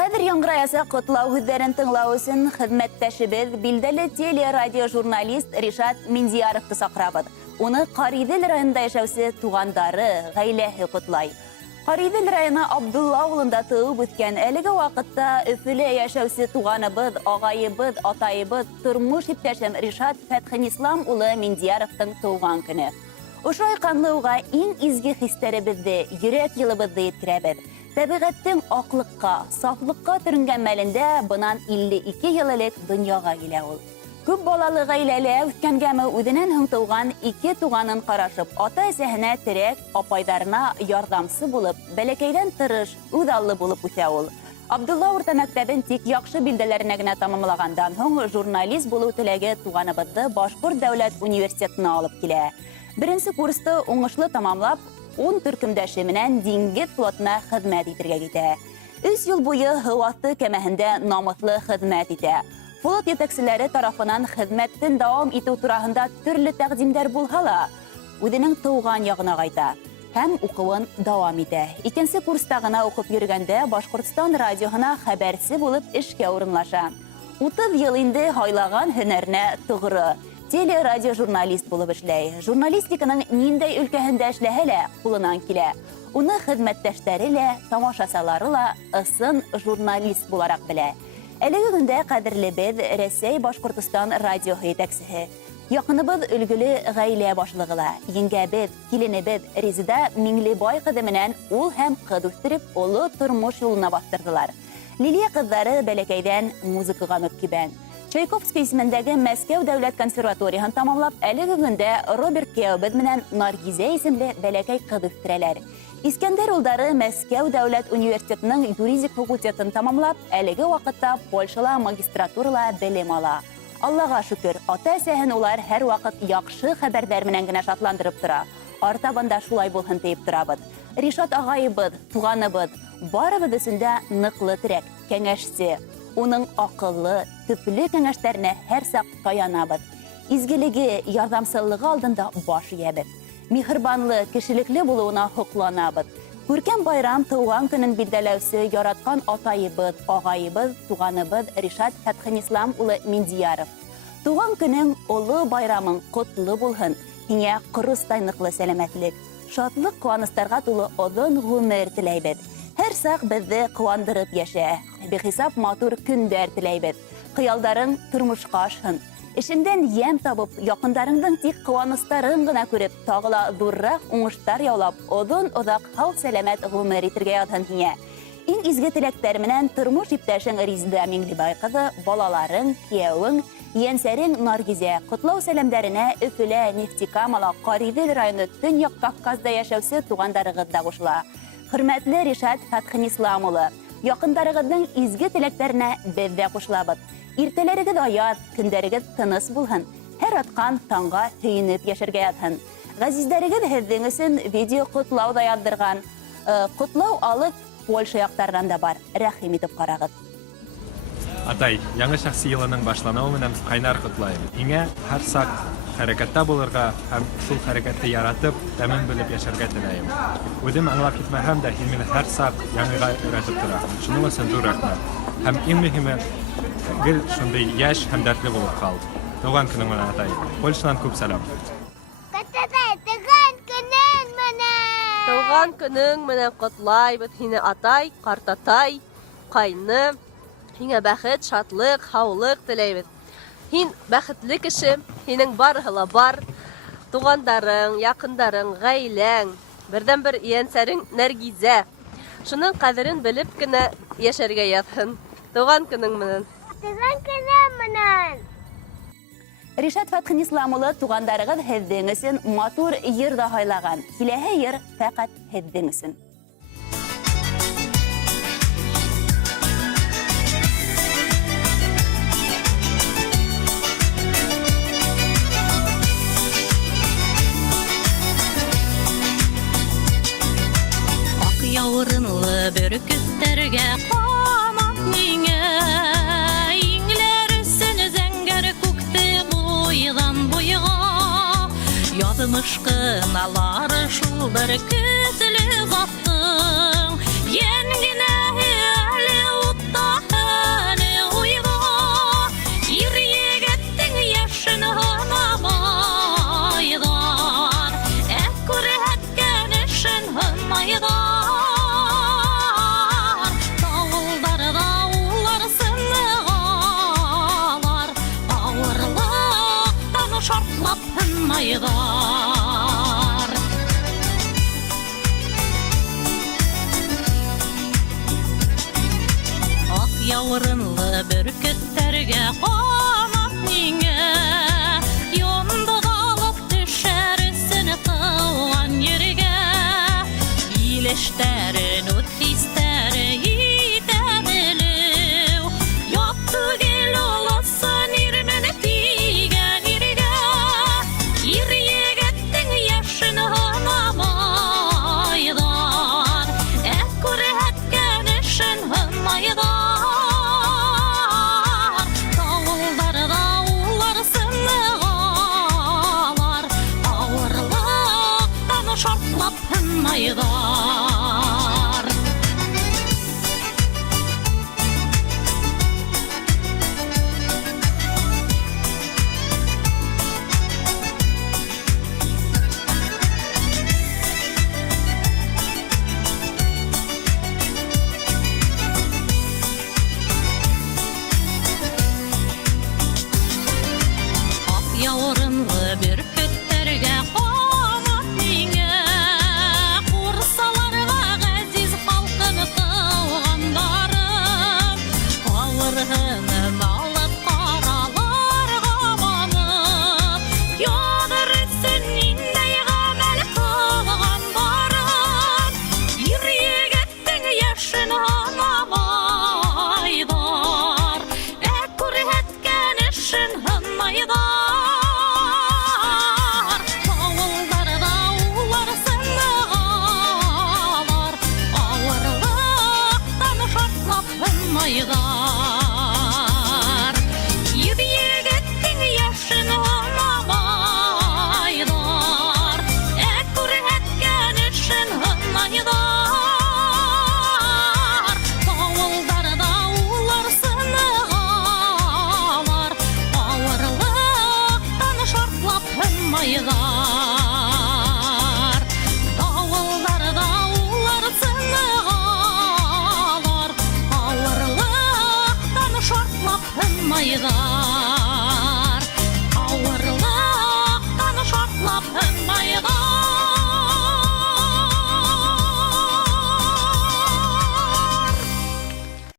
Хәзер яңгыраяса котлау һүзләрен тыңлау өчен хезмәттәшебез билдәле телерадио журналист Ришат Миндияровты сакрабыз. Уны Каридел районында яшәүче тугандары, гаиләһе котлай. Каридел районы Абдулла авылында туып үткән әлеге вакытта Өфөлә яшәүче туганыбыз, агайыбыз, атайыбыз, тормыш иптәшем Ришат Фәтхинислам улы Миндияровтың туган көне. Ошай канлыуга иң изге хистәребезне, йөрәк йылыбызны еткерәбез. Табигатьтең аклыкка, сафлыкка төренгән мәлендә бынан 52 ел элек дөньяга килә ул. Күп балалы гаиләле үткәнгәме үзеннән һуң туган 2 туганын карашып, ата-әсәһенә терәк, апайдарына ярдәмчы булып, бәләкәйдән тырыш, үҙаллы булып үсә ул. Абдулла урта мәктәбен тик яхшы билдәләренә генә тамамлагандан һуң журналист булу теләге туганыбызны Башкорт дәүләт университетына алып килә. Беренче курсты уңышлы тамамлап, 10 төркемдәше менән диңгез флотына хезмәт итәргә китә. 3 ел буе һавасы кәмәһендә намыслы хезмәт итә. Флот җитәкчеләре тарафынан хезмәттен дәвам итү турында төрле тәкъдимнәр булса ла, үзенең туган ягына кайта һәм укуын дәвам итә. Икенче курста гына укып йөргәндә Башкортстан радиоһына хәбәрче булып эшкә урынлаша. 30 ел инде хайлаган һөнәренә тугры. Телерадио журналист булып эшләй. Журналистиканың ниндәй өлкәһендә эшләһә лә кулынан килә. Уны хезмәттәшләре лә, тамашачылары ла ысын журналист буларак белә. Әлеге көндә кадерлебез Рәсәй Башкортстан радио җитәкчесе. Якыныбыз өлгеле гаилә башлыгыла. Еңгәбез, киленебез Резида Миңлебай кызы менән ул һәм кыз үстереп, олы тормыш юлына бастырдылар. Лилия кызлары бәләкәйдән музыкага мөкибән. Чайковский исемендәге Мәскәү дәүләт консерваторияһын тамамлап, әлеге көндә Роберт Кеобед менән Наргизә исемле бәләкәй кыз үстерәләр. Искәндәр улдары Мәскәү дәүләт университетының юридик факультетын тамамлап, әлеге вакытта Польшала магистратурала белем ала. Аллага шөкер, ата-әсәһен улар һәр вакыт яхшы хәбәрдар менән генә шатландырып тора. Артабанда шулай булһын дип торабыз. Ришат агайыбыз, туганыбыз, барыбыз өчен дә ныклы терәк, кәңәшче. Уның акыллы, төпле кәңәшләренә һәр сак таянабыз. Изгелеге, ярдәмчыллыгы алдында баш иябез. Михрбанлы, кешелекле булуына хокланабыз. Күркәм байрам туган көнен билдәләүче яраткан атайыбыз, агайыбыз, туганыбыз Ришат Фәтхинислам улы Миндияров. Туган көнең олы байрамың котлы булһын. Һиңә кырыстай ныклы сәламәтлек, шатлык, куанычларга тулы озын гомер теләйбез. Һәр сак безне куандырып яшә. Бехисап матур көндәр теләйбез. Хыялдарың тормышка ашһын. Эшендән ям табып, якындарыңның тик куанычларын гына күреп, тагыла зуррак уңыштар яулап, озын-озак сау-сәламәт гомер итәргә язһын һиңә. Иң изге теләктәр менән тормыш иптәшең Резида Миңлебай кызы, балаларың, киявең, янсәрең Наргизә котлау сәламнәренә Өфөлә, Нефтекамала, Каридел районы, Төньяк Кавказда яшәүче тугандарыгыз да кушыла. Хөрмәтле Ришат Фәтхинислам улы, якындарыгызның изге теләкләренә без дә кушылабыз. Иртәләрегез аяз, көндәрегез тыныс булһын. Һәр аткан таңга һөенеп яшәргә ятһын. Газизләрегез һеҙҙең өсөн видео котлау да яздырган. Котлау алып Польша яктарынан да бар. Рәхим итеп карагыз. Атай, яңы шәхси йылының башланыуы менән кайнар котлайым. Һиңә һәр сак хәрәкәттә булырга һәм шул хәрәкәтте яратып, тәмам белеп яшәргә теләйем. Үҙем аңлап китмәһәм дә, һин мине һәр сак яңыга өйрәтеп тораһың. Шуның өсөн зур рәхмәт. Һәм иң мөһиме, гел шундай яшь һәм дәртле булып кал. Туган көнең менән, атай. Польшанан күп сәлам. Туган көнең менән котлайбыз һине, атай, картатай, кайны. Һиңә бәхет, шатлык, һаулык теләйбез. Һин бәхетле кеше, һинең барыһы ла бар. Тугандарың, якындарың, гаиләң, бердән-бер янсәрең Наргизә. Шуның кадерен белеп кенә яшәргә ятһын. Туган көнең менән. Туган көнең менән. Ришат Фәтхинислам улы, тугандарыгыз һеҙҙең өсөн матур йыр да һайлаган. Киләһе йыр фәҡәт һеҙҙең өсөн. Яурынлы бөркөттәргә ҡанат миңә, иңләр өсөн зәңгәр күкте буйҙан буйға. Яҙмыш ҡыналары шул бөркөтлө заттың, йән генә әле утта майдар. Ак яурынлы бүркеттерге қанат миңе, йондық алып düşерсін туған ерге, илештәрін үт хистәрі ите білу, япты кел оласын ирмені тиген ирге, ир егеттің яшын хынамайдан, әк күреткен ішін хынмайдан. Şartlap hınmaylar. Ak yavrımlı bir kütterge qanat mine, kursalarga gaziz halkını tuğandarım, ağırhını alıp qaralarga manıp, yadırıtsın indey gamel tuğandarım, ir yegettin yaşın hanamaydar, ek kurhetken işin hınmaydar. Maydar, yürüyecektin yaşın olmaydar, ek kurhetken için maydar, dağıllarda ular sınıgalar, ağırlıktan şartlap maydar, dağıllarda ular sınıgalar, ağırlıktan şartlap hınmaylar.